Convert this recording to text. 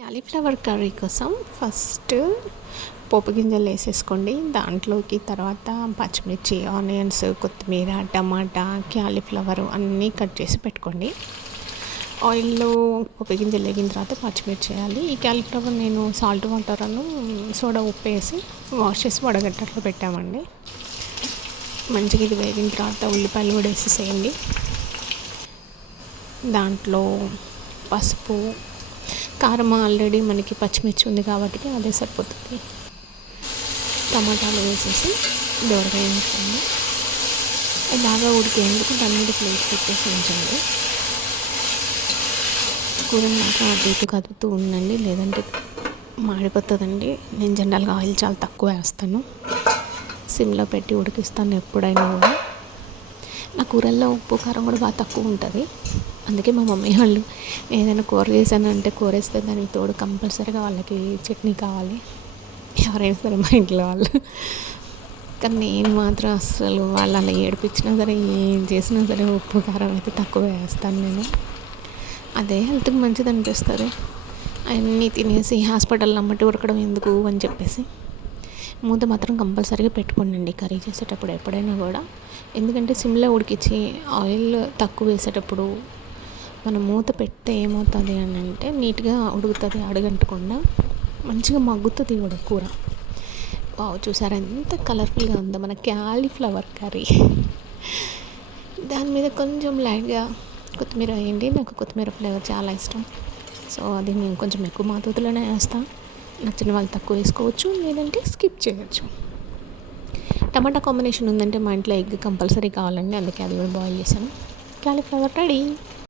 Cauliflower curry కోసం first పోపు గింజలు వేసేసుకోండి. దాంట్లోకి తర్వాత పచ్చిమిర్చి, ఆనియన్స్, కొత్తిమీర, టమాటా, కాలీఫ్లవర్ అన్నీ కట్ చేసి పెట్టుకోండి. ఆయిల్లో పోపు గింజలు వేగిన తర్వాత పచ్చిమిర్చి వేయాలి. ఈ కాలీఫ్లవర్ నేను సాల్ట్ వాటర్ను సోడా ఉప్పు వేసి వాష్ చేసి వడగట్టట్లో పెట్టామండి. మంచిగా ఇది వేగిన తర్వాత ఉల్లిపాయలు కూడా వేసేసేయండి. దాంట్లో పసుపు, కారం ఆల్రెడీ మనకి పచ్చిమిర్చి ఉంది కాబట్టి అదే సరిపోతుంది. టమాటాలు వేసేసి దోరగా వేయించండి. బాగా ఉడికేందుకు దాని మీద ప్లేట్ పెట్టేసి ఉంచండి. కూరని మాత్రం అటు ఇటు కదుపుతూ ఉండండి, లేదంటే మాడిపోతుందండి. నేను జనరల్గా ఆయిల్ చాలా తక్కువ వేస్తాను, సిమ్లో పెట్టి ఉడికిస్తాను ఎప్పుడైనా కూడా. నా కూరల్లో ఉప్పు కారం కూడా బాగా తక్కువ ఉంటుంది. అందుకే మా మమ్మీ వాళ్ళు ఏదైనా కూర చేశానంటే కూర వేస్తే దానికి తోడు కంపల్సరీగా వాళ్ళకి చట్నీ కావాలి, ఎవరైనా సరే మా ఇంట్లో వాళ్ళు. కానీ నేను మాత్రం అస్సలు వాళ్ళు అలా ఏడిపించినా సరే ఏం చేసినా సరే ఉప్పు కారం అయితే తక్కువ వేస్తాను నేను. అదే హెల్త్కి మంచిది అనిపిస్తుంది. అన్నీ తినేసి హాస్పిటల్లో అమ్మటి ఉడకడం ఎందుకు అని చెప్పేసి మూత మాత్రం కంపల్సరీగా పెట్టుకోండి కర్రీ చేసేటప్పుడు ఎప్పుడైనా కూడా. ఎందుకంటే సిమ్లో ఉడికించి ఆయిల్ తక్కువ వేసేటప్పుడు మనం మూత పెడితే ఏమవుతుంది అని అంటే నీట్గా ఉడుకుతుంది, అడుగంటకుండా మంచిగా మగ్గుతుంది కూడా కూర. చూసారా ఎంత కలర్ఫుల్గా ఉందో మన కాలీఫ్లవర్ కర్రీ. దాని మీద కొంచెం లైట్గా కొత్తిమీర వేయండి. నాకు కొత్తిమీర ఫ్లేవర్ చాలా ఇష్టం, సో అది నేను కొంచెం ఎక్కువ మోతాదులోనే వేస్తాను. నచ్చిన వాళ్ళు తక్కువ వేసుకోవచ్చు, లేదంటే స్కిప్ చేయొచ్చు. టమాటా కాంబినేషన్ ఉందంటే మా ఇంట్లో ఎగ్ కంపల్సరీ కావాలండి, అందుకే అది కూడా బాయిల్ చేశాను. Cauliflower ready.